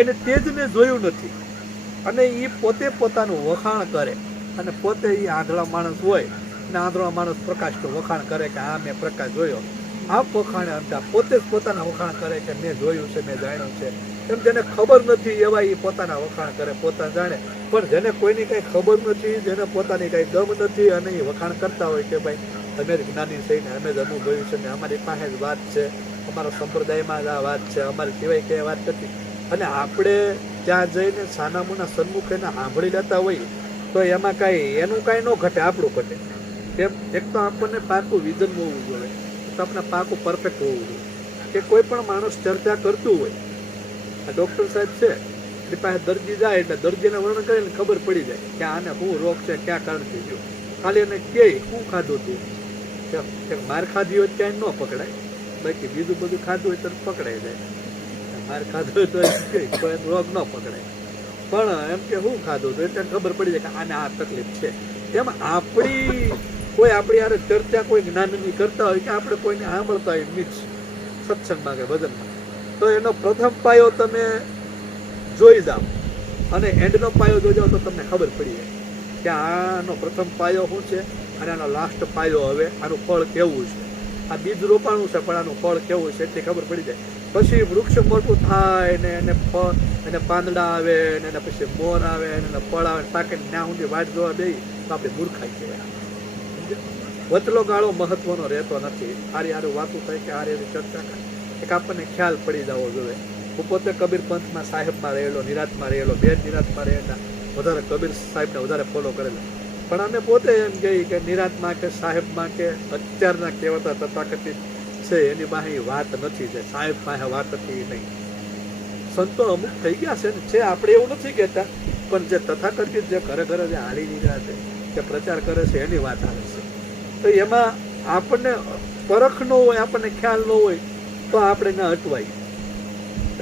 એને તેજને જોયું નથી અને એ પોતે પોતાનું વખાણ કરે અને પોતે એ આંધળા માણસ હોય અને આંધળા માણસ પ્રકાશનું વખાણ કરે કે આ મેં પ્રકાશ જોયો, આ વખાણે અંધા પોતે જ પોતાના વખાણ કરે કે મેં જોયું છે, મેં જાણ્યું છે. એમ જેને ખબર નથી એવા એ પોતાના વખાણ કરે, પોતા જાણે. પણ જેને કોઈની કંઈ ખબર નથી, જેને પોતાની કંઈ ગમ નથી અને એ વખાણ કરતા હોય કે ભાઈ અમે જ જ્ઞાની થઈને અમે જ અનુભવ્યું છે ને અમારી પાસે જ વાત છે, અમારા સંપ્રદાયમાં જ આ વાત છે, અમારી સિવાય ક્યાંય વાત નથી. અને આપણે ત્યાં જઈને સાનામુના સન્મુખ એને સાંભળી લેતા હોઈએ તો એમાં કાંઈ એનું કાંઈ ન ઘટે, આપણું ઘટે. કેમ? એક તો આપણને પાકું વિઝન હોવું જોઈએ, તો આપણે પાકું પરફેક્ટ હોવું જોઈએ. કે કોઈ પણ માણસ ચર્ચા કરતું હોય, આ ડૉક્ટર સાહેબ છે એની પાસે દર્દી જાય એટલે દર્દીને વર્ણન કરીને ખબર પડી જાય કે આને શું રોગ છે, ક્યાં કારણથી થયો. ખાલી એને કહે શું ખાધું હતું, કે માર ખાધી હોય ક્યાંય ન પકડાય, બાકી બીજું બધું ખાધું હોય તો પકડાઈ જાય. માર ખાધું હોય તો એનો રોગ ન પકડાય, પણ એમ કે શું ખાધું હતું એટલે ખબર પડી જાય કે આને આ તકલીફ છે. એમ આપણી યારે ચર્ચા કોઈ જ્ઞાનની કરતા હોય કે આપણે કોઈને સાંભળતા હોય મિક્સ સત્સંગમાં કે ભજનમાં, તો એનો પ્રથમ પાયો તમે જોઈ જાઓ અને એન્ડનો પાયો જોઈ જાઓ તો તમને ખબર પડી જાય કે આનો પ્રથમ પાયો શું છે અને આનો લાસ્ટ પાયો હવે આનું ફળ કેવું છે. આ બીજ રોપાણું છે પણ આનું ફળ કેવું છે એટલી ખબર પડી જાય. પછી વૃક્ષ મોટું થાય ને એને ફળ, એને પાંદડા આવે ને એને પછી મોર આવે ને એને ફળ આવે, પાકે ત્યાં સુધી વાટ જોવા દઈ તો આપણે મૂર્ખાઈ કહેવાય. વચલો ગાળો મહત્વનો રહેતો નથી. આરી આરું વાતું થાય કે આરી ચર્ચા કરે એક આપણને ખ્યાલ પડી જવો જોઈએ. હું પોતે કબીર પંથમાં સાહેબમાં રહેલો, નિરાતમાં રહેલો, બે નિરાતમાં રહેલા, વધારે કબીર સાહેબને વધારે ફોલો કરેલા. પણ અમે પોતે એમ કહી કે નિરાતમાં કે સાહેબમાં કે અત્યારના કહેવાતા તથાકથિત છે એની પાસે વાત નથી, છે સાહેબ પાસે વાત હતી નહીં. સંતો અમુક થઈ ગયા છે ને, છે આપણે એવું નથી કહેતા, પણ જે તથાકથિત જે ઘરે ઘરે જે હાલી નીકળ્યા છે, જે પ્રચાર કરે છે એની વાત આવે છે. તો એમાં આપણને પરખ ન હોય, આપણને ખ્યાલ ન હોય તો આપણે ના અટવાય.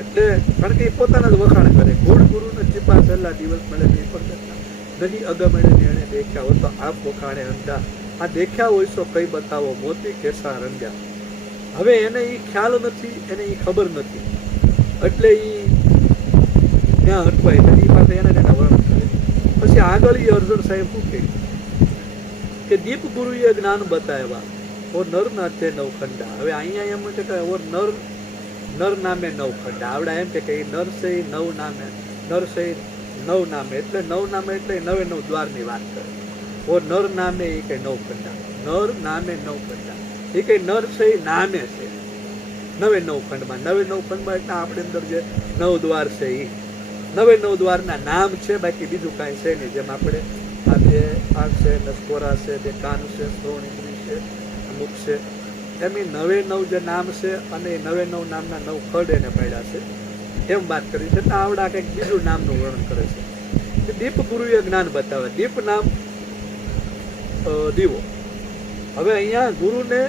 એટલે કારણ કે એ પોતાના જ વખાણ કરે. ગુણ ગુરુને ચીપા છેલ્લા દિવસ મળે નહીં પણ કરતા નહીં અગમણે એને દેખ્યા હોય તો આપ વખાણે અંધા, આ દેખ્યા હોય તો કઈ બતાવો મોતી કેસા રંગ્યા. હવે એને એ ખ્યાલ નથી, એને એ ખબર નથી, એટલે એ ત્યાં અટવાય નથી. એ પાસે એના વર્ણન કરે. પછી આગળ એ અર્જુન સાહેબ શું કહે કે દીપ ગુરુએ જ્ઞાન બતાવ્યા ઓ નર નાથે નવખંડા. હવે અહીંયા એમ છે કે ઓ નર નામે નવખંડા. આવડા એમ કે એ નર છે નવ નામે, નર છે નવ નામે, એટલે નવ નામે એટલે 99 દ્વારની વાત કરે. ઓ નર નામે એ કઈ નવખંડા, નર નામે નવખંડા. એ કઈ નર છે એ નામે છે 99 ખંડમાં. 99 ખંડમાં એટલે આપણી અંદર જે 9 દ્વાર છે એ 99 દ્વારના નામ છે, બાકી બીજું કાંઈ છે નહીં. જેમ આપણે આ બે આંખ છે, નસકોરા છે, બે કાન છે, શ્રવણ ઇન્દ્રિય છે, મુખ છે, એમ એ 99 જે નામ છે અને એ 99 નામના 9 ખંડ એને પાડ્યા છે એમ વાત કરી છે. તો આવડા કંઈક બીજું નામનું વર્ણન કરે છે. દીપ ગુરુએ જ્ઞાન બતાવે. દીપ નામ દીવો. હવે અહીંયા ગુરુને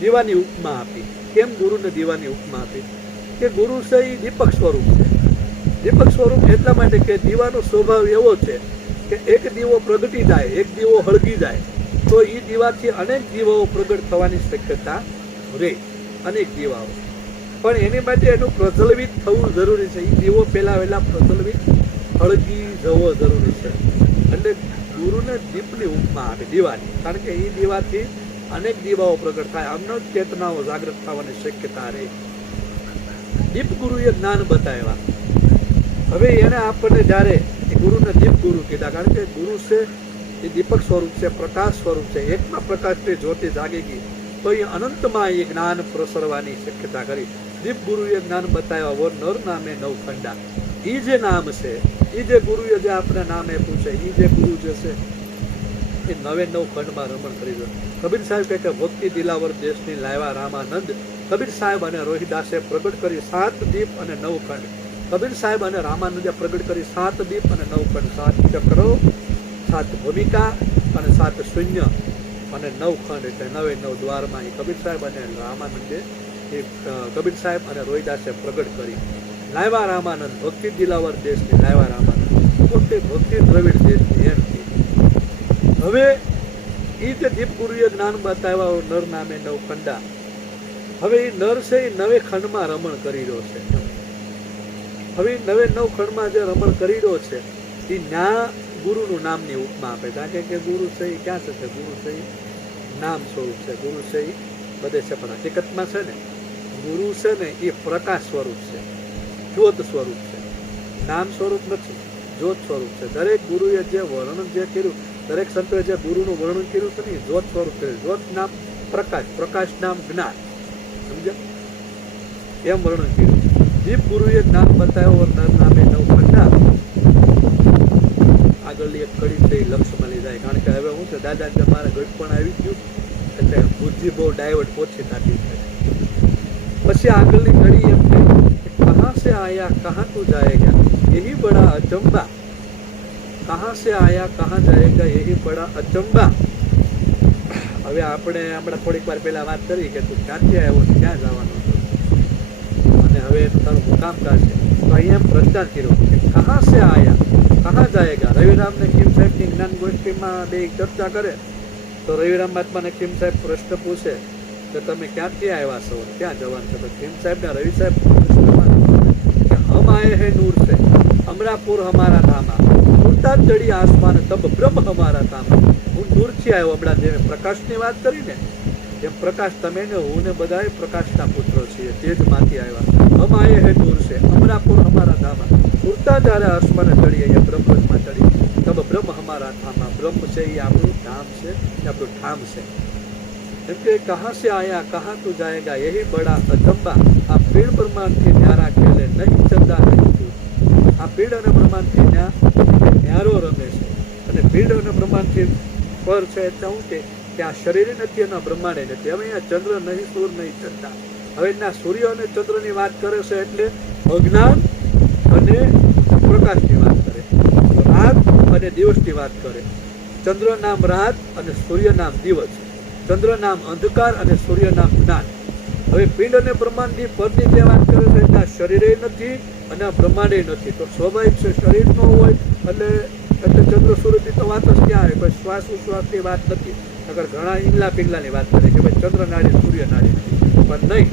દીવાની ઉપમા આપી. કેમ ગુરુને દીવાની ઉપમા આપી? કે ગુરુ છે એ દીપક સ્વરૂપ છે. દીપક સ્વરૂપ એટલા માટે કે દીવાનો સ્વભાવ એવો છે કે એક દીવો પ્રગટી જાય, એક દીવો હળગી જાય તો એ દીવાથી અનેક દીવાઓ પ્રગટ થવાની શક્યતા રહે, અનેક દીવાઓ. પણ એની માટે એનું પ્રજ્વલિત થવું જરૂરી છે. એ દીવો પહેલા વહેલા પ્રજ્વલિત હળગી જવો જરૂરી છે. એટલે ગુરુને દીપની ઉપમા આપી દીવાની, કારણ કે એ દીવાથી અનેક દીવાઓ પ્રગટ થાય, અમને ચેતનાઓ જાગૃત થવાની શક્યતા રહે. દીપ ગુરુએ જ્ઞાન બતાવ્યા. હવે એને આપણને જ્યારે ગુરુને દીપ ગુરુ કીધા, કારણ કે ગુરુ છે એ દીપક સ્વરૂપ છે, પ્રકાશ સ્વરૂપ છે. એકમાં પ્રકાશથી જ્યોતિ જાગી ગઈ તો એ અનંતમાં એ જ્ઞાન પ્રસરવાની શક્યતા કરી. દીપ ગુરુએ જ્ઞાન બતાવ્યા વો નર નામે નવખંડા. એ જે નામ છે, એ જે ગુરુએ જે આપણે નામ આપ્યું છે, એ જે ગુરુ જે છે એ 99 ખંડમાં રમણ કરી દો. કબીર સાહેબ કહે કે ભક્તિ દિલાવર દેશની લાવ્યા રામાનંદ. કબીર સાહેબ અને રોહિદાસે પ્રગટ કરી 7 દીપ અને 9 ખંડ. કબીર સાહેબ અને રામાનંદે પ્રગટ કરી 7 દીપ અને 9 ખંડ, 7 ચક્રો, 7 ભૂમિકા અને 7 શૂન્ય અને 9 ખંડ, એટલે 99 દ્વારમાં એ કબીર સાહેબ અને રામાનંદે કબીર સાહેબ અને રોહિદાસે પ્રગટ કરી. લાવ્યા રામાનંદ, ભક્તિ દિલાવર દેશની લાવ્યા રામાનંદ, પોતે ભક્તિ દ્રવિડ દેશની એમ. હવે એ જે દીપ ગુરુએ જ્ઞાન બતાવ્યા નર નામે નવખંડા. હવે એ નર છે એ 9 ખંડમાં રમણ કરી રહ્યો છે. હવે નવે નવ ખંડમાં જે રમણ કરીડો છે એ ના ગુરુનું નામની ઉપમા આપે કારણ કે ગુરુ છે એ ક્યાં છે ગુરુ છે એ નામ સ્વરૂપ છે ગુરુ છે એ બધે છે પણ હકીકતમાં છે ને ગુરુ છે ને એ પ્રકાશ સ્વરૂપ છે, જ્યોત સ્વરૂપ છે, નામ સ્વરૂપ નથી, જ્યોત સ્વરૂપ છે. દરેક ગુરુએ જે વર્ણન જે કર્યું, દરેક સંતોએ જે ગુરુનું વર્ણન કર્યું છે ને એ જ્યોત સ્વરૂપ કર્યું. જ્યોત નામ પ્રકાશ, પ્રકાશ નામ જ્ઞાન, સમજ્યા? એમ વર્ણન કર્યું. દીપ ગુરુએ નામ બતાવ્યો નર નામે નવ ખંડા. આગળની એક કડી છે એ લક્ષ્યમાં લીધા કારણ કે હવે હું છે દાદા કે મારે ગઢ પણ આવી ગયું એટલે બુદ્ધિ બહુ ડાયવર્ટ ઓછી થતી છે. પછી આગળની કડી એમ કે કહાં સે આયા કહાં તું જાયેગા યહી બડા અચંબા. કહાં સે આયા કહાં જાયેગા યહી બડા અચંબા. હવે આપણે હમણાં થોડીક વાર પહેલા વાત કરી કે તું ક્યાંથી આવ્યો ક્યાં જવાનો હતો અને હવે એનું તારું મુકામ ક્યાં છે. તો અહીંયા પ્રશ્ન કર્યો કે કહાં સે આયા કહાં જાયેગા. રવિરામ ને કિમ સાહેબની જ્ઞાન ગોષ્ઠીમાં બે ચર્ચા કરે તો રવિરામ મહાત્માને કિમ સાહેબ પ્રશ્ન પૂછે કે તમે ક્યાંથી આવ્યા છો ક્યાં જવાનું છે. તો કિમ સાહેબ ને રવિ સાહેબ કે હમ આયે હે નૂર से અમરાપુર હમારા ધામા ઉડતા ચડી આસમાન તબ બ્રહ્મ હમારા ધામા. હું દૂરથી આવ્યો. હમણાં જે પ્રકાશની વાત કરી ને એમ પ્રકાશ તમે ને હું ને બધા પ્રકાશના પુત્રો છીએ, તેજમાંથી આવ્યા. હમ આયે હે નૂર से અમરાપુર હમારા ધામા ઉડતા જ્યારે આસમાન ચડી અહીંયા બ્રહ્મમાં ચડી તબ બ્રહ્મ હમારા ધામા. બ્રહ્મ છે એ આપણું ધામ છે, એ આપણું ઠામ છે. એમ કે કહાં સે આયા કહાં તું જાયેગા યહી બડા અચંબા. આ પીડ બ્રહ્માંડથી ન્યારા ખેલે નહીં ચંદા નહીં તું. આ પીડ અને બ્રહ્માંડથી ન્યારો રમે છે અને પીડ અને બ્રહ્માંડથી પર છે એટલે હું કે આ શરીર નથી અને બ્રહ્માંડ નથી. હવે અહીંયા ચંદ્ર નહીં સૂર નહીં ચંદા. હવે એના સૂર્ય અને ચંદ્રની વાત કરે છે એટલે અજ્ઞાન અને પ્રકાશની વાત કરે, રાત અને દિવસની વાત કરે. ચંદ્ર નામ રાત અને સૂર્ય નામ દિવસ. ચંદ્ર નામ અંધકાર અને સૂર્ય નામ જ્ઞાન. હવે પિંડ અને બ્રહ્માંડની પરની જે વાત કરે છે ત્યાં શરીરે નથી અને બ્રહ્માંડે નથી. તો સ્વાભાવિક છે શરીર ન હોય એટલે ચંદ્ર સૂર્યની તો વાત જ ક્યાં આવે. કોઈ શ્વાસ ઉશ્વાસની વાત નથી. અગર ઘણા ઈંગલા પિંગલાની વાત કરે કે ભાઈ ચંદ્ર નાડી સૂર્ય નાડી નથી, પણ નહીં.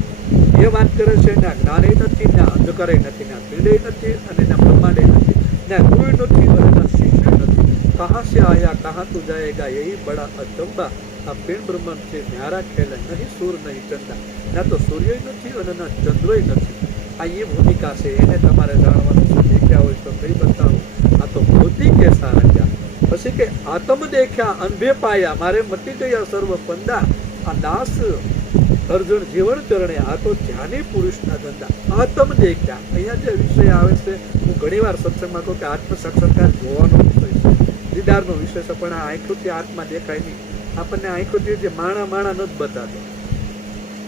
એ વાત કરે છે ના જ્ઞાને નથી, ના અંધકારે નથી, ના પિંડે નથી અને ના બ્રહ્માંડે નથી, ના ગુરુ નથી અને ના શિષ્ય નથી. કહાં સે આયા કહાં તું જાયેગા યહી બડા અચંબા. આ પિંડ બ્રહ્માંડ છે ન્યારા ખેલે નહીં સૂર નહીં ચંદા. ના તો સૂર્ય નથી અને ના ચંદ્રય નથી. આ એ ભૂમિકા છે, એને તમારે જાણવાનું છે. દેખ્યા હોય તો કઈ બતાવું. આ તો ભૌતિક કે સારા. પછી કે આત્મ દેખ્યા અનભે પાયા મારે મટી ગયા સર્વ પંદા. આ દાસ અર્જુન જીવન ચરણે આ તો ધ્યાની પુરુષના ધંધા. આત્મ દેખ્યા અહીંયા જે વિષય આવે છે હું ઘણી વાર સત્સંગમાં કહું કે આત્મ સાક્ષાત્કાર જોવાનો વિષય છે, દીદારનો વિષય છે. પણ આ આંખોથી આત્મા દેખાય નહીં. આપણને આંખોથી જે માણા નથી બતાતો.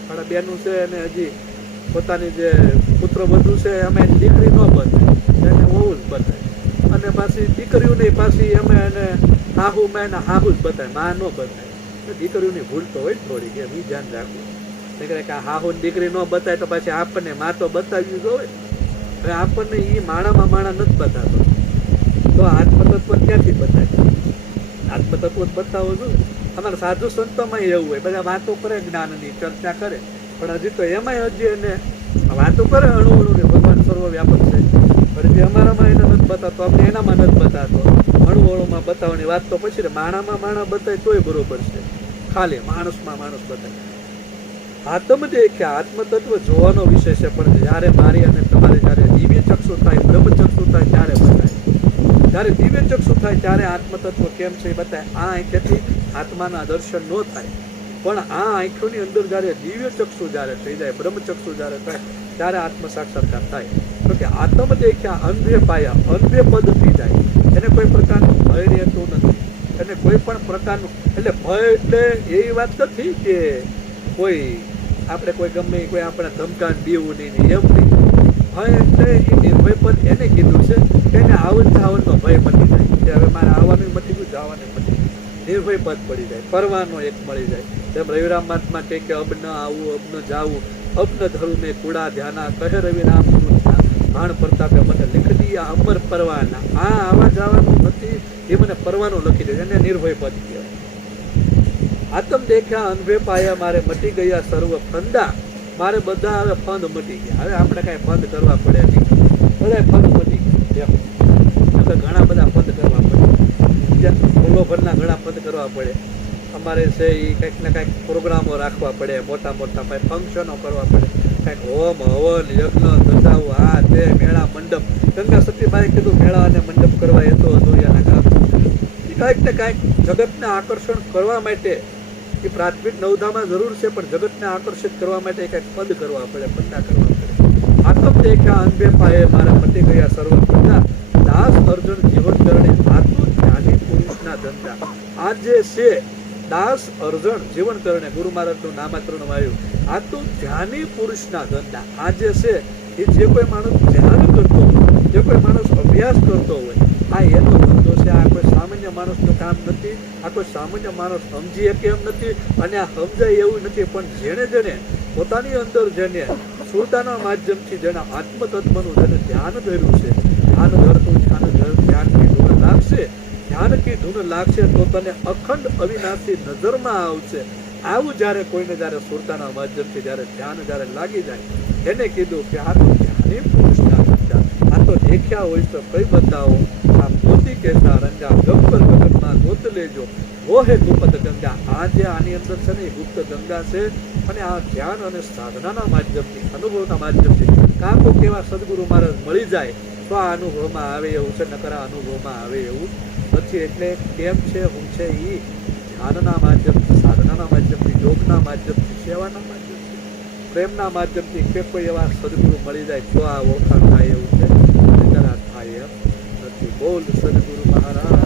મારા બેનું છે અને હજી પોતાની જે પુત્ર વધુ છે અમે એની દીકરી ન બતાય, એને વહુ જ બતાય. અને પાછી દીકરીઓની પાછી અમે એને હાહુમાં એના હાહુ જ બતાય, માં ન બતાય. દીકરીઓની ભૂલ તો હોય થોડી કે એ ધ્યાન રાખવું. કે હાહુ દીકરી ન બતાય તો પછી આપણને માં તો બતાવ્યું જ હોય. હવે આપણને એ માણા નથી બતાતો તો આત્મતત્વ ક્યાંથી બતાય? આત્મતત્વ જ બતાવવું જોઈએ. અમારા સાધુ સંતોમાં એવું હોય, બધા વાતો કરે જ્ઞાનની ચર્ચા કરે, પણ હજી તો એમાંય હજી એને વાતો કરે અણુને ભગવાન સર્વવ્યાપક છે, પણ હજી અમારામાં એને નથી બતાવતો, આપણે એનામાં નથી બતાવતો. અણુઓમાં બતાવવાની વાત તો પછી માણા બતાય તોય બરોબર છે, ખાલી માણસમાં માણસ બતાય. આત્મ દેખ્યા આત્મતત્વ જોવાનો વિષય છે, પણ જ્યારે મારી અને તમારે જ્યારે દિવ્ય ચક્ષુ થાય, બ્રહ્મ ચક્ષુ થાય ત્યારે બતાય. જ્યારે દિવ્ય ચક્ષુ થાય ત્યારે આત્મતત્વ કેમ છે એ બતાય. આ આંખેથી આત્માના દર્શન ન થાય, પણ આ આંખોની અંદર જ્યારે દિવ્ય ચક્ષુ જ્યારે થઈ જાય, બ્રહ્મ ચક્ષુ જ્યારે થાય ત્યારે આત્મ સાક્ષાત્કાર થાય. તો કે આત્મ દેખ્યા અનભે પાયા, અનભે પદ થઈ જાય. એને કોઈ પ્રકારનું ભય રહેતું નથી, એને કોઈ પણ પ્રકારનું, એટલે ભય એટલે એવી વાત નથી કે કોઈ આપણે કોઈ ગમે કોઈ આપણે ધમકાન દેવું નહીં, એમ નહીં. ભય એટલે એ નિર્ભય પદ એને કીધું છે કે એને આવન જાવનનો ભય મટી જાય કે હવે મારે આવવાનું મટી ગયું, જવાનું મટી ગયું, નિર્ભય પદ પડી જાય, પરવાનો એક મળી જાય. જેમ રવિરામ મહાત્મા કહે કે અબ ન આવું અબ ન જાવું અબ ન ધરું મેં કુડા ધ્યાના કહે રવિરામ ભાણ પ્રતાપે મને લીખ દિયા અમર પરવાના. આ આવા જવાનું નથી, એ મને પરવાનો લખી દે, એને નિર્ભય પદ કહેવાય. આત્મ દેખ્યા અનભે પાયા મારે મટી ગયા સર્વ ફંદા. મારે બધા હવે ફંદ મટી ગયા. હવે આપણે કાંઈ ફંદ કરવા પડે નહીં, બધા કરવા પડે, અમારે છે એ કંઈક ને કંઈક પ્રોગ્રામો રાખવા પડે, મોટા મોટા કંઈક ફંક્શનો કરવા પડે, કંઈક હોમ હવન યજ્ઞ ધજાઓ આ તે મેળા મંડપ. ગંગા સતીબાઈએ કીધું મેળા અને મંડપ કરવા એ તો અધૂરિયાના કામ. એ કાંઈક ને કાંઈક જગતને આકર્ષણ કરવા માટે એ પ્રાથમિક નવધામાં જરૂર છે, પણ જગતને આકર્ષિત કરવા માટે કંઈક પદ કરવા પડે, પંડા કરવા પડે. આત્મ દેખા અનબે પાયે મારા મટી ગયા સર્વ ધંધા, દાસ અર્જુન જીવન કરણે આત્મ જ્ઞાની પુરુષના ધંધા. આ જે છે દાસ અર્જુન જીવન કરણે, ગુરુ મહારાજનું નામાત્રનું આવ્યું, આ તો ધ્યાની પુરુષના ધંધા. આ જે છે એ જે કોઈ માણસ ધ્યાન કરતો હોય, જે કોઈ માણસ અભ્યાસ કરતો હોય, આ એનો ધંધો છે. આ કોઈ સામાન્ય માણસનું કામ નથી, આ કોઈ સામાન્ય માણસ સમજી શકે એમ નથી, અને આ સમજાય એવું નથી. પણ જેને જેને પોતાની અંદર જેને સુરતાના માધ્યમથી જેના આત્મતત્વનું જેને ધ્યાન ધર્યું છે, ધ્યાન ધરતું ધ્યાનની ધૂન લાગશે, ધ્યાનની ધૂન લાગશે તો તને અખંડ અવિનાશી નજરમાં આવશે. આવું જ્યારે કોઈને જ્યારે સુરતાના માધ્યમથી જ્યારે ધ્યાન જ્યારે લાગી જાય, એને કીધું કે આ તો ધ્યાની પુરુષના ધંધા, આ તો દેખ્યા હોય તો કઈ બતાવો, આ મોતી કહેતા રંગા ગબ્બર ગગનમાં ગોત લેજો વોહે ગુપ્ત ગંગા. આ જે આની અંદર છે ને એ ગુપ્ત ગંગા છે, અને આ ધ્યાન અને સાધનાના માધ્યમથી, અનુભવના માધ્યમથી કાંકો કેવા સદગુરુ મહારાજ મળી જાય તો આ અનુભવમાં આવે એવું છે, નકર આ અનુભવમાં આવે એવું નથી. એટલે કેમ છે હું છે એ ધ્યાનના માધ્યમથી, સાધનાના માધ્યમથી, યોગના માધ્યમથી, સેવાના માધ્યમથી, પ્રેમના માધ્યમથી કે કોઈ એવા સદગુરુ મળી જાય તો આ ઓળખાણ થાય એવું છે, નકર આ થાય એમ નથી. બોલ સદગુરુ મહારાજ.